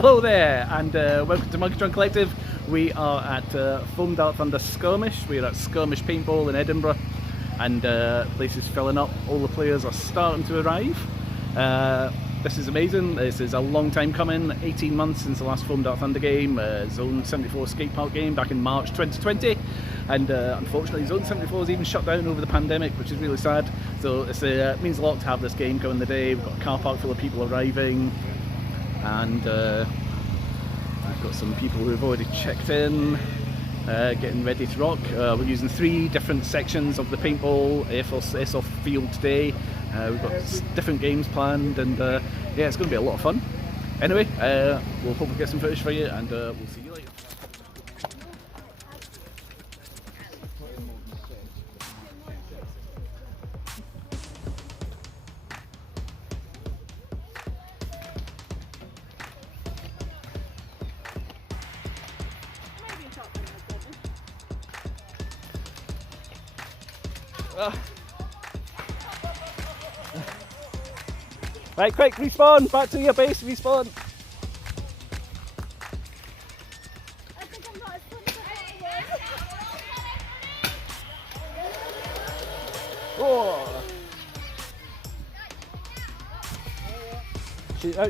Hello there, and welcome to Monkey Trunk Collective. We are at Foam Dart Thunder Skirmish. We're at Skirmish Paintball in Edinburgh, and the place is filling up. All the players are starting to arrive. This is amazing. This is a long time coming, 18 months since the last Foam Dart Thunder game, Zone 74 skate park game back in March 2020. And unfortunately Zone 74 is even shut down over the pandemic, which is really sad. So it means a lot to have this game coming the day. We've got a car park full of people arriving, and we've got some people who have already checked in, getting ready to rock. We're using 3 different sections of the paintball airsoft field today. We've got different games planned, and yeah, it's going to be a lot of fun. Anyway, we'll hopefully get some footage for you, and we'll see you later. Right, quick, respawn! Back to your base, respawn! Oh!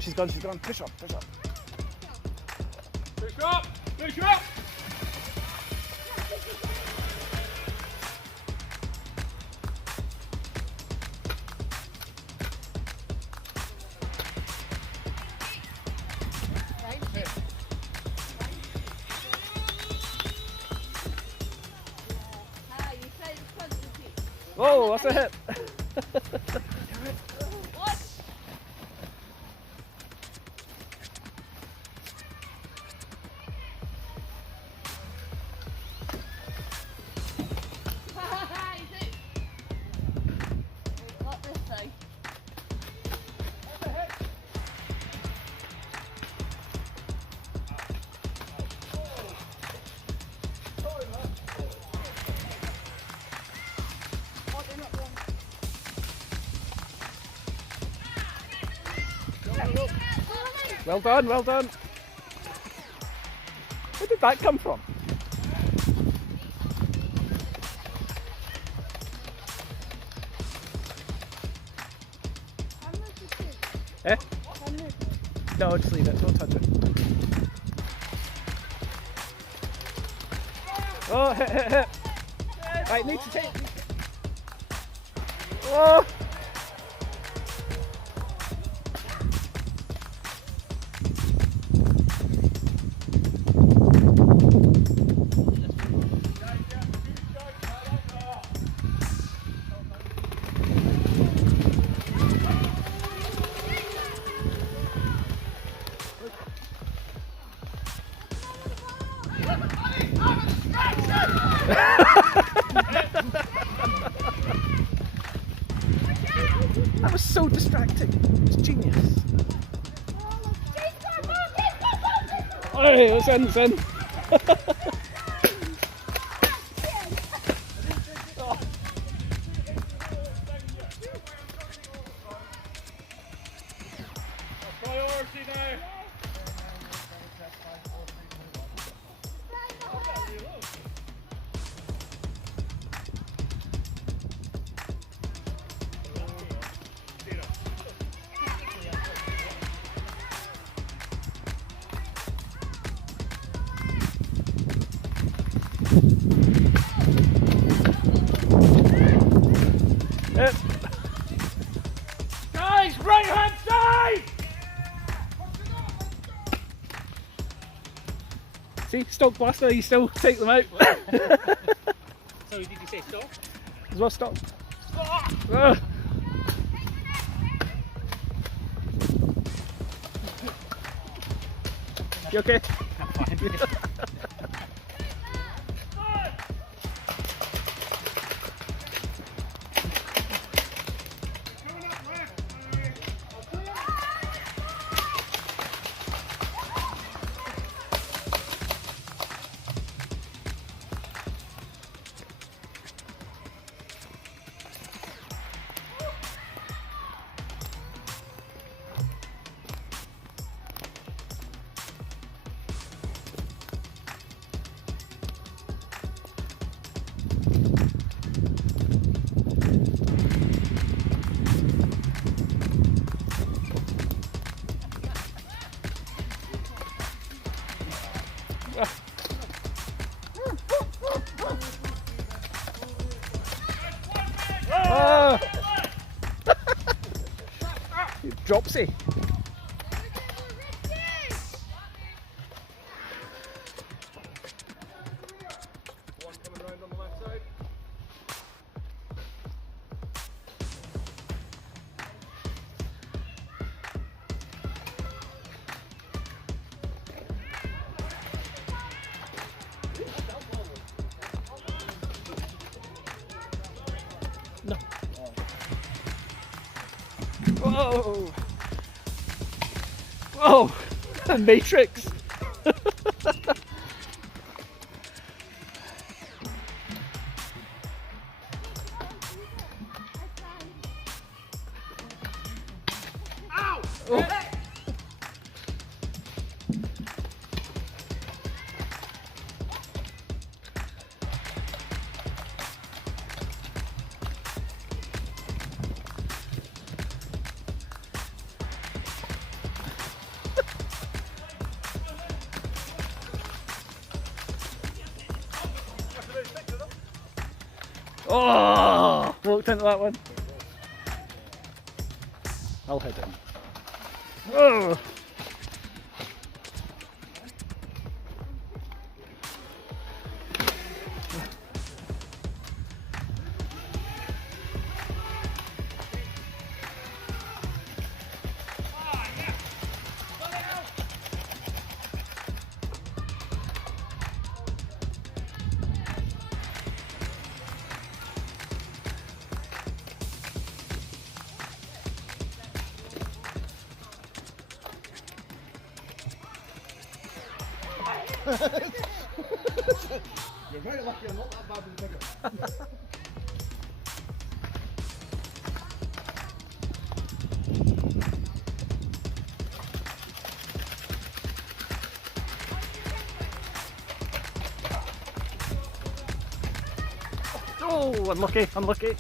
She's gone, push up, push up! Push up! Push up! Whoa, that's a hit! Well done, well done. Where did that come from? Eh? No, just leave it, don't touch it. Oh, hit. Right, need to take. Oh! That was so distracting. It's genius. Hey, it's in. Priority now. Guys, right hand side! See, stock blaster, you still take them out. Sorry, did you say stop? As well, stop. You okay? I'm fine. dropsy. One coming round on the left side. No. Whoa! Whoa! Matrix! Ow! Oh. Oh! Walked into that one. I'll hit him. Oh! You're very lucky I'm not that bad with the bigger. Oh, unlucky, unlucky.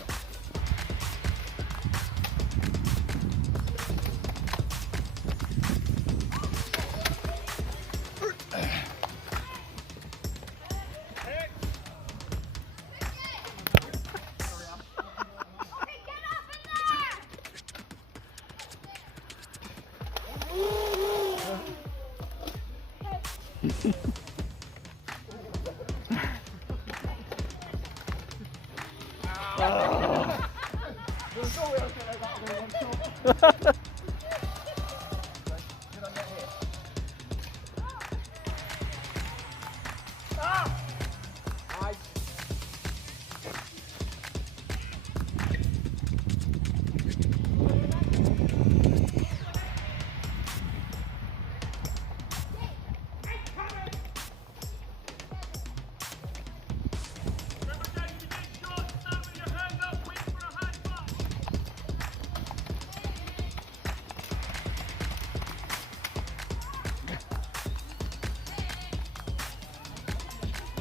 There's no way I was going to let that go one shot. Did I get hit? Ah! Nice.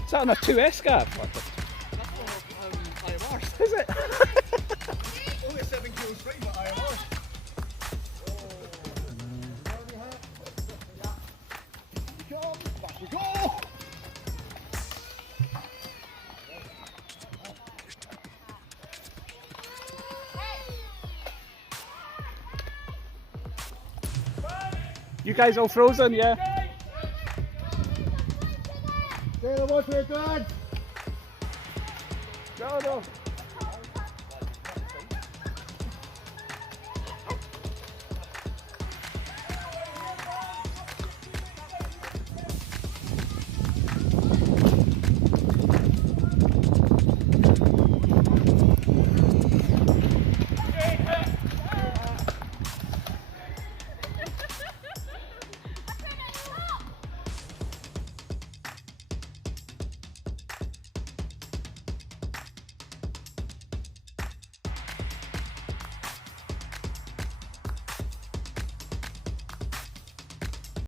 Is that on a 2S card? IMRs. Is it? Only a 7 kilo spring, but IMRs. Back we go! You guys all frozen, yeah? Stay the water, good! No, no.